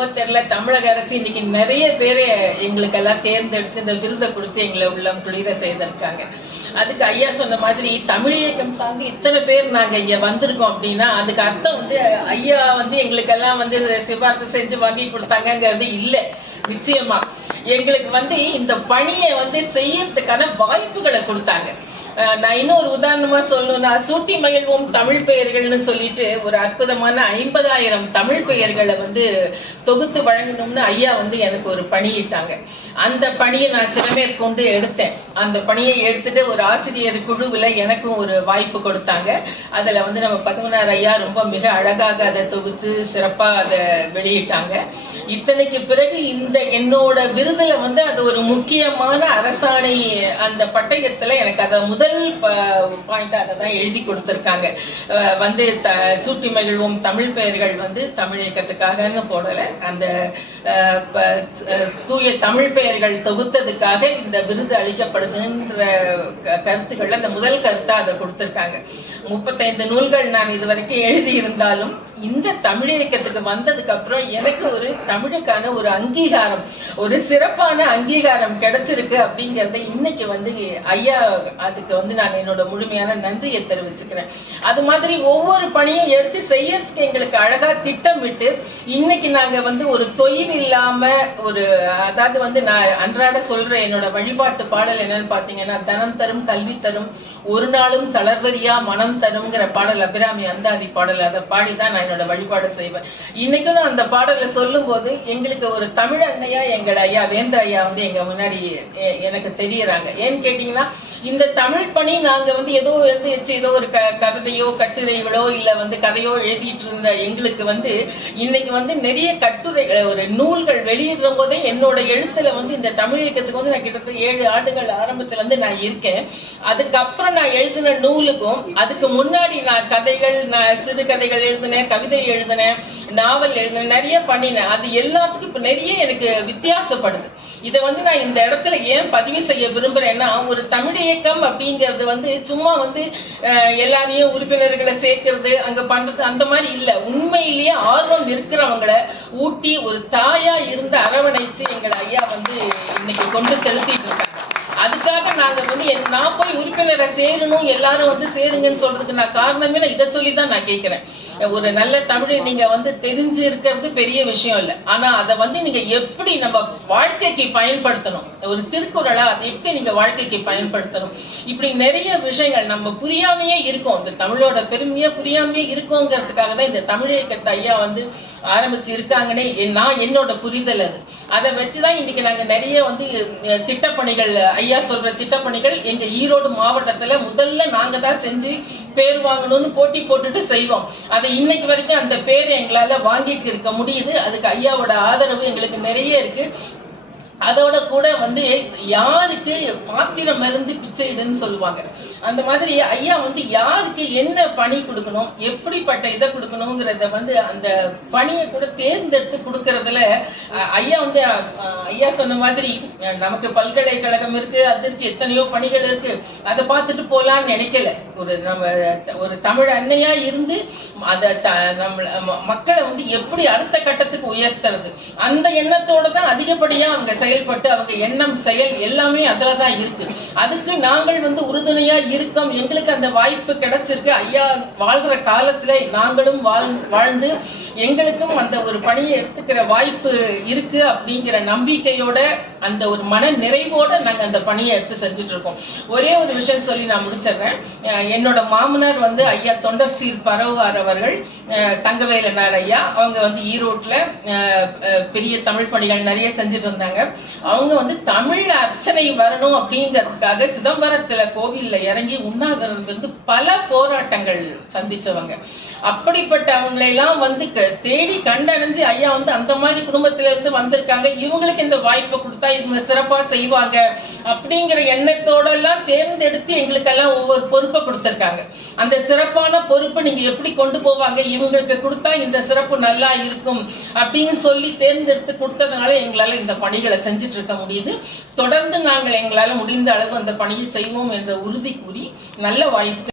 என்னவோ தெரியல, தமிழக அரசு இன்னைக்கு நிறைய பேர் எங்களுக்கெல்லாம் தேர்ந்தெடுத்து இந்த விருதை கொடுத்து எங்களை உள்ளம் குளிர செய்திருக்காங்க. அதுக்கு ஐயா சொன்ன மாதிரி தமிழ் இயக்கம் சார்ந்து இத்தனை பேர் நாங்க இங்க வந்திருக்கோம் அப்படின்னா அதுக்கு அர்த்தம் வந்து ஐயா வந்து எங்களுக்கெல்லாம் வந்து சிபாரிசு செஞ்சு வாங்கி கொடுத்தாங்கிறது இல்லை. நிச்சயமா எங்களுக்கு வந்து இந்த பணியை வந்து செய்யறதுக்கான வாய்ப்புகளை கொடுத்தாங்க. நான் இன்னொரு உதாரணமா சொல்லணும்னா, சூட்டி மகிழ்வோம் தமிழ் பெயர்கள்னு சொல்லிட்டு ஒரு அற்புதமான 50,000 தமிழ் பெயர்களை வந்து தொகுத்து வழங்கணும்னு ஐயா வந்து எனக்கு ஒரு பணியிட்டாங்க. அந்த பணியை நான் சிறமேற்கொண்டு எடுத்தேன். அந்த பணியை எடுத்துட்டு ஒரு ஆசிரியர் குழுவில் எனக்கும் ஒரு வாய்ப்பு கொடுத்தாங்க. அதுல வந்து நம்ம பத்மநார் ஐயா ரொம்ப மிக அழகாக அதை தொகுத்து சிறப்பா அதை வெளியிட்டாங்க. இத்தனைக்கு பிறகு இந்த என்னோட விருதுல வந்து அது ஒரு முக்கியமான அரசாணை, அந்த பட்டயத்துல எனக்கு அதை முதல் பாயிண்ட் அதை தான் எழுதி கொடுத்திருக்காங்க. வந்து சூட்டி மகிழ்வோம் தமிழ் பெயர்கள் வந்து தமிழ் இயக்கத்துக்காகன்னு போடல, அந்த தூய தமிழ் பெயர்கள் தொகுத்ததுக்காக இந்த விருது அளிக்கப்படுதுன்ற கருத்துக்கள் அந்த முதல் கருத்தா அதை கொடுத்திருக்காங்க. 35 நூல்கள் நான் இதுவரைக்கும் எழுதி இருந்தாலும் இந்த தமிழ் இயக்கத்துக்கு வந்ததுக்கு அப்புறம் எனக்கு ஒரு தமிழுக்கான ஒரு அங்கீகாரம், ஒரு சிறப்பான அங்கீகாரம் கிடைச்சிருக்கு அப்படிங்கறத இன்னைக்கு வந்து ஐயா அதுக்கு வந்து நான் என்னோட முழுமையான நன்றியை தெரிவிச்சுக்கிறேன். அது மாதிரி ஒவ்வொரு பணியும் எடுத்து செய்யறதுக்கு எங்களுக்கு அழகா திட்டமிட்டு இன்னைக்கு நாங்க வந்து ஒரு தொய்வு இல்லாம ஒரு, அதாவது வந்து நான் அன்றாட சொல்ற என்னோட வழிபாட்டு பாடல் என்னன்னு பாத்தீங்கன்னா, தனம் தரும் கல்வி தரும் ஒரு நாளும் தளர்வரியா மனம் தரும்ங்கிற பாடல், அபிராமி அந்தாதி பாடல். அதை பாடிதான் நான் என்னோட வழிபாடு செய்வேன். இன்னைக்கும் நான் அந்த பாடலை சொல்லும் போது எங்களுக்கு ஒரு தமிழ் அன்னையா எங்கள் ஐயா வேந்தர் ஐயா வந்து எங்க முன்னாடி எனக்கு தெரியறாங்க. ஏன்னு கேட்டீங்கன்னா, இந்த தமிழ் பணி நாங்க வந்து ஏதோ ஒரு கவிதையோ கட்டுரைகளோ இல்ல வந்து கதையோ எழுதிட்டு இருந்த எங்களுக்கு வந்து இன்னைக்கு வந்து நிறைய கட்டுரைகள் ஒரு நூல்கள் வெளியிடுற போதே என்னோட எழுத்துல வந்து இந்த தமிழ் இயக்கத்துக்கு வந்து நான் கிட்டத்தட்ட 7 ஆண்டுகள் ஆரம்பத்துல வந்து நான் இருக்கேன். அதுக்கப்புறம் நான் எழுதின நூலுக்கும் அதுக்கு முன்னாடி நான் கதைகள், நான் சிறுகதைகள் எழுதினேன், கவிதை எழுதினேன், நாவல் எழுதினேன், நிறைய பண்ணினேன். அது எல்லாத்துக்கும் இப்ப நிறைய எனக்கு வித்தியாசப்படுது. இதை வந்து நான் இந்த இடத்துல ஏன் பதிவு செய்ய விரும்புறேன்னா, ஒரு தமிழ் இயக்கம் அப்படிங்கிறது வந்து சும்மா வந்து எல்லாரையும் உறுப்பினர்களை சேர்க்கிறது அங்க பண்றது அந்த மாதிரி இல்ல. உண்மையிலேயே ஆர்வம் இருக்கிறவங்களை ஊட்டி ஒரு தாயா இருந்து அரவணைத்து எங்களை ஐயா வந்து இன்னைக்கு கொண்டு செலுத்திட்டு இருக்காங்க. அதுக்காக நாங்க வந்து நான் போய் உறுப்பினரை சேரணும், எல்லாரும் வந்து சேருங்கன்னு சொல்றதுக்கு நான் காரணமே நான் இதை சொல்லிதான் நான் கேட்கிறேன். ஒரு நல்ல தமிழை நீங்க வந்து தெரிஞ்சு இருக்கிறது பெரிய விஷயம் இல்லை, ஆனா அதை வந்து நீங்க எப்படி நம்ம வாழ்க்கைக்கு பயன்படுத்தணும், ஒரு திருக்குறளா அதை எப்படி நீங்க வாழ்க்கைக்கு பயன்படுத்தணும், இப்படி நிறைய விஷயங்கள் நம்ம புரியாமையே இருக்கோம். இந்த தமிழோட பெருமையா புரியாமையே இருக்கோங்கிறதுக்காக தான் இந்த தமிழ் இயக்கத்தை ஐயா வந்து ஆரம்பிச்சு இருக்காங்கன்னே நான் என்னோட புரிதல். அதை வச்சுதான் இன்னைக்கு நாங்க நிறைய வந்து திட்டப்பணிகள், ஐயா சொல்ற திட்டப்பணிகள் எங்க ஈரோடு மாவட்டத்துல முதல்ல நாங்க தான் செஞ்சு பேர் வாங்கணும்னு போட்டி போட்டுட்டு செய்வோம். அதை இன்னைக்கு வரைக்கும் அந்த பேரை எங்களால வாங்கிட்டு இருக்க முடியுது. அதுக்கு ஐயாவோட ஆதரவு எங்களுக்கு நிறைய இருக்கு. அதோட கூட வந்து யாருக்கு பாத்திரம் மருந்து பிச்சைடுன்னு சொல்லுவாங்க, அந்த மாதிரி ஐயா வந்து யாருக்கு என்ன பணி கொடுக்கணும், எப்படிப்பட்ட இதை கொடுக்கணுங்கிறத வந்து அந்த பணியை கூட தேர்ந்தெடுத்து கொடுக்கறதுல ஐயா வந்து ஐயா சொன்ன மாதிரி நமக்கு பல்கலைக்கழகம் இருக்கு, அதற்கு எத்தனையோ பணிகள் இருக்கு, அதை பார்த்துட்டு போலான்னு நினைக்கல. ஒரு தமிழ் அன்னையா இருந்து அதை மக்களை வந்து எப்படி அடுத்த கட்டத்துக்கு உயர்த்துறது, அந்த எண்ணத்தோட தான் அதிகப்படியா அவங்க செயல்பட்டு அவங்க எண்ணம் செயல் எல்லாமே அதுலதான் இருக்கு. அதுக்கு நாங்கள் வந்து உறுதுணையா இருக்கோம். எங்களுக்கு அந்த வாய்ப்பு கிடைச்சிருக்கு. ஐயா வாழ்ற காலத்துல நாங்களும் வாழ்ந்து எங்களுக்கும் அந்த ஒரு பணியை எடுத்துக்கிற வாய்ப்பு இருக்கு அப்படிங்கிற நம்பிக்கையோட அந்த ஒரு மன நிறைவோட நாங்க அந்த பணியை எடுத்து செஞ்சுட்டு இருக்கோம். ஒரே ஒரு விஷயம் சொல்லி நான் முடிச்சிடுறேன். என்னோட மாமனார் வந்து ஐயா தொண்டர் சீர் பரவுவார் அவர்கள், தங்கவேலனார் ஐயா. அவங்க வந்து ஈரோட்ல பெரிய தமிழ் பணிகள் நிறைய செஞ்சுட்டு இருந்தாங்க. அவங்க வந்து தமிழ் அர்ச்சனை வரணும் அப்படிங்கிறதுக்காக சிதம்பரத்துல கோவில்ல இறங்கி உண்ணாவிரதம் இருந்து பல போராட்டங்கள் சந்திச்சவங்க. அப்படிப்பட்ட அவங்களெல்லாம் வந்து தேடி கண்டடைஞ்சு ஐயா வந்து அந்த மாதிரி குடும்பத்தில இருந்து வந்திருக்காங்க. இவங்களுக்கு இந்த வாய்ப்பை கொடுத்தா இவங்க சிறப்பா செய்வாங்க அப்படிங்கிற எண்ணத்தோட எல்லாம் தேர்ந்தெடுத்து எங்களுக்கெல்லாம் ஒவ்வொரு பொறுப்பை கொடுத்திருக்காங்க. அந்த சிறப்பான பொறுப்பை நீங்க எப்படி கொண்டு போவாங்க, இவங்களுக்கு கொடுத்தா இந்த சிறப்பு நல்லா இருக்கும் அப்படின்னு சொல்லி தேர்ந்தெடுத்து கொடுத்ததுனால எங்களால இந்த பணிகளை செஞ்சுட்டு இருக்க முடியுது. தொடர்ந்து நாங்கள் எங்களால முடிந்த அளவு அந்த பணியை செய்வோம் என்ற உறுதி கூறி நல்ல வாய்ப்புக்கு